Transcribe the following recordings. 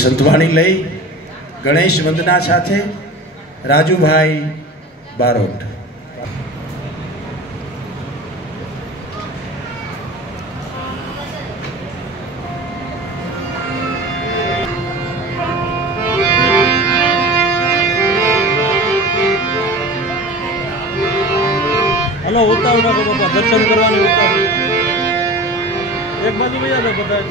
संतवाणी लई गणेश वंदना साथे राजूभाई बारोट। हेलो होता होगा बाबा दर्शन करवाने होता एक बाजू में जाना पता है।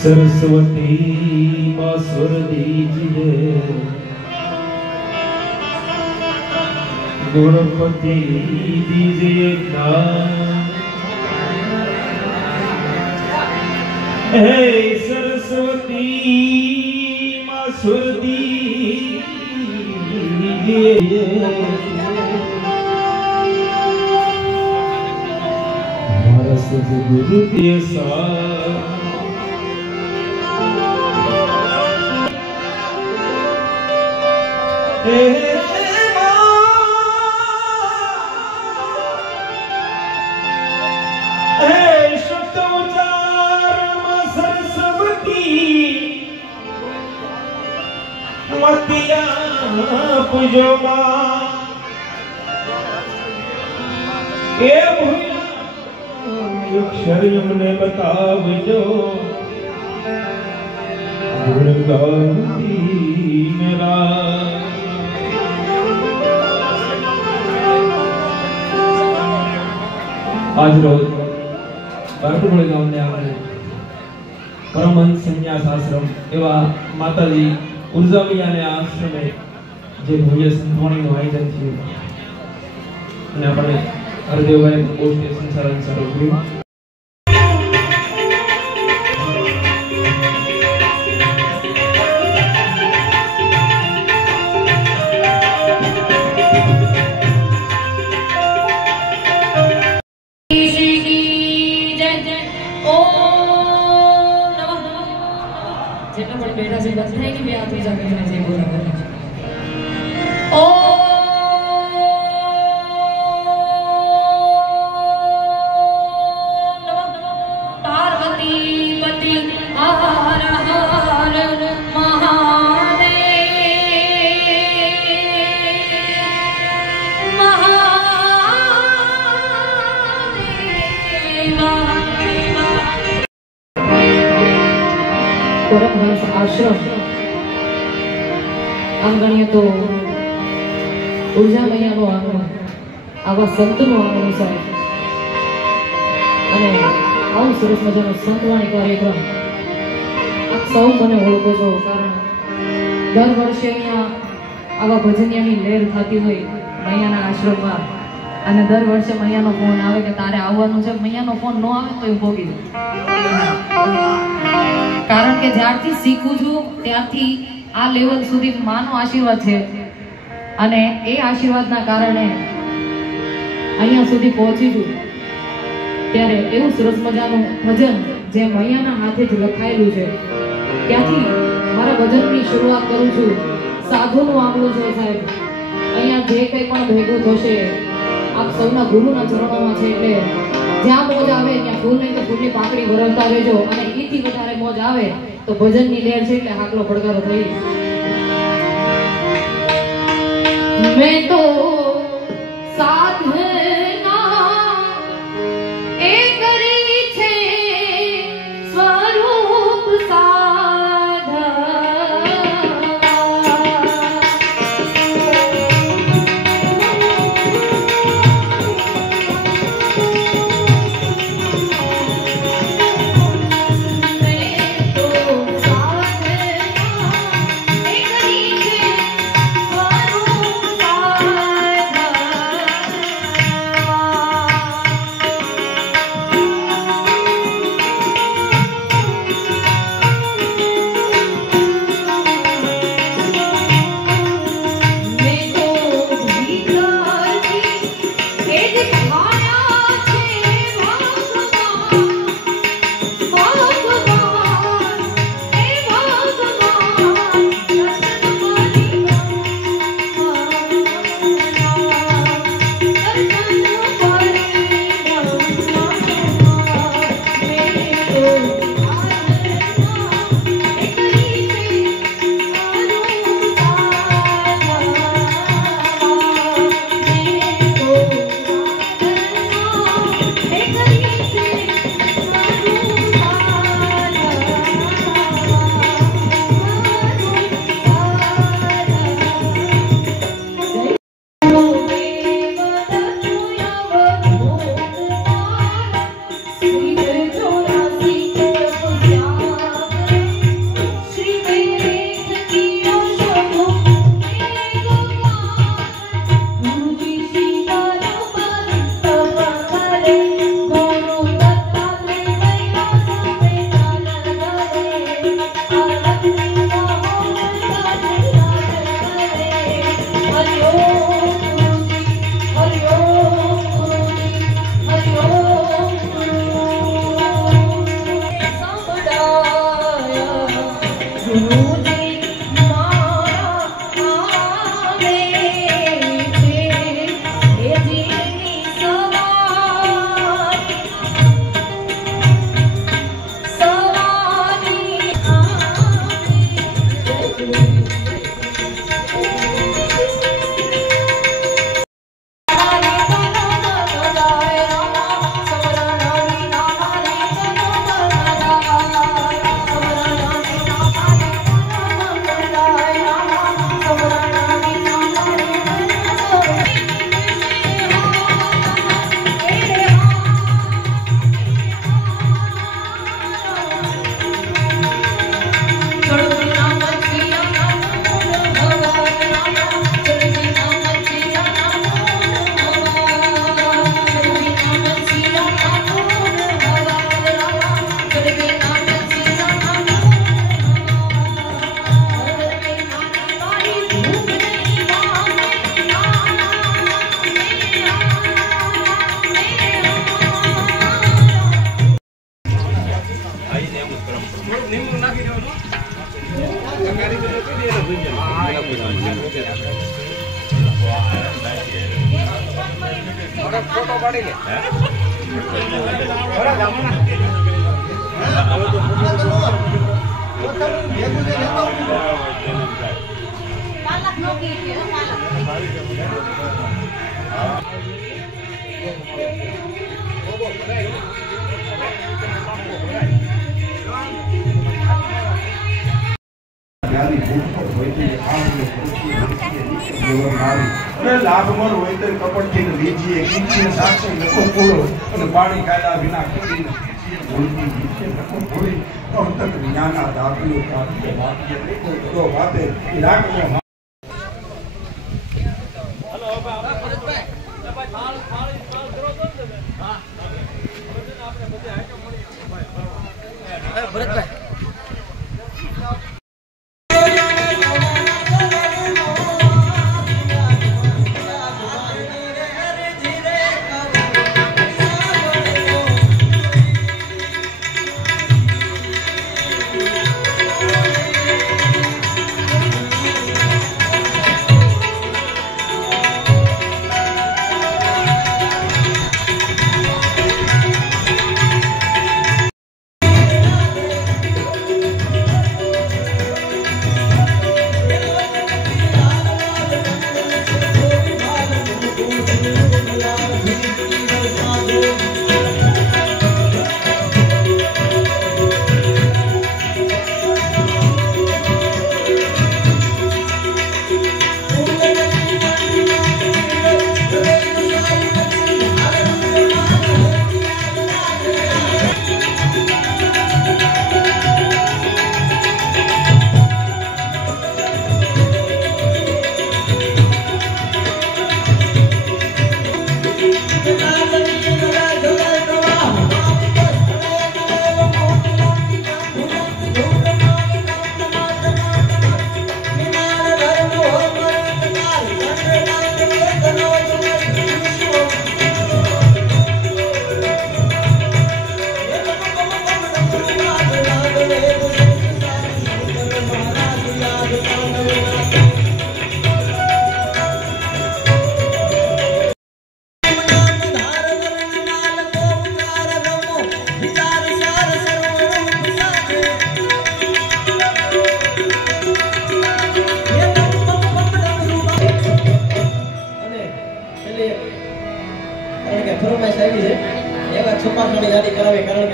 सरस्वती माँ स्वर दीजिए, गुणपति दीजिए ज्ञान। हे सरस्वती माँ स्वर दीजिए, हमारा सद्गुरु के साथ मतिया पूजो ए अक्षर हमने बतावजो गुणगाती मेरा। आज रोज बारकुड़े गाँव ने आपने परमहंस संन्यास आश्रम एवं माताजी उर्जामिया ने आश्रम में जे भव्य संतवाणी નું આયોજન થયું અને આપણે હરદેવભાઈ પોસ્ટ સંસારણ સરોગ્રી જેટલા પણ બેઠા છે બધાની બે હાથ ઊંચા કરીને જય બોલા બોલા ઓ પરમહંસ આશ્રમ આમ ગણીએ તો ઉર્જા મૈયાનો આંગણ આવા સંતનો આંગણ સાહેબ અને આવું સરસ મજાનો સંતવાણી કાર્યક્રમ આપ સૌ મને ઓળખો છો કારણ દર વર્ષે અહીંયા આવા ભજનિયાની લહેર થતી હોય મૈયાના આશ્રમમાં અને દર વર્ષે મૈયાનો ફોન આવે કે તારે આવવાનું છે મૈયાનો ફોન ન આવે તો હું ભોગી દઉં કારણ કે જ્યારથી શીખું છું ત્યારથી આ લેવલ સુધી માનો આશીર્વાદ છે અને એ આશીર્વાદના કારણે અહીંયા સુધી પહોંચી છું ત્યારે એવું સરસ મજાનું ભજન જે મૈયાના હાથે જ લખાયેલું છે ત્યાંથી મારા ભજનની શરૂઆત કરું છું સાધુનું આંગણું છે સાહેબ અહીંયા જે કંઈ પણ ભેગું થશે આપ સૌના ગુરુના ચરણોમાં છે એટલે જ્યાં મોજ આવે ત્યાં ફૂલ નહીં તો ફૂલની પાકડી ભરવતા રહેજો અને એથી વધારે મોજ આવે તો ભજનની લહેર છે એટલે હાકલો પડકારો થઈ મેં તો સાધના એ કરી છે સ્વરૂપ લીંબુ નાખી દેવાનું फोटो पाड़ी ले લાભમર હોય તો કપડથી લીજીએ ખીચીને સાક્ષી લખો પૂરો અને પાણી કાયદા વિના કરીને ભૂલતી નીચે લખો ભૂલી અંતક જ્ઞાના દાખલો કાપીએ વાપીએ લેખો બધો વાતે રાખો ભરતભાઈ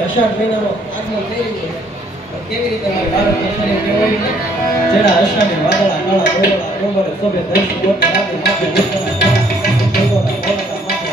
अषाढ़ महीना आगमन थी रही है केवी रीते भारत देशने केवाय जेड़ा अषाढ़ में वादळा काळा डोळा डोंगर सोबे दर्श गोट राते माथे दुष्टना डोंगरा बोलता माथे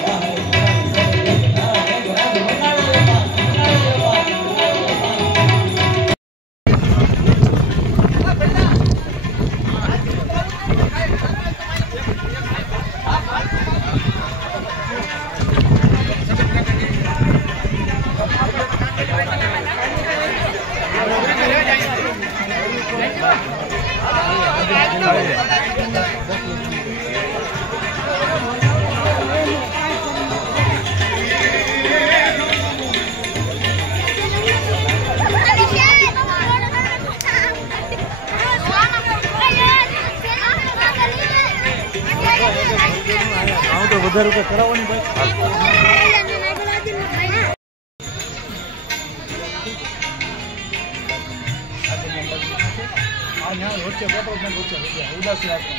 વધારે રૂપિયા કરાવવાની ભાઈ વચ્ચે પેટ્રોલ વચ્ચે ઉદાસી રાખો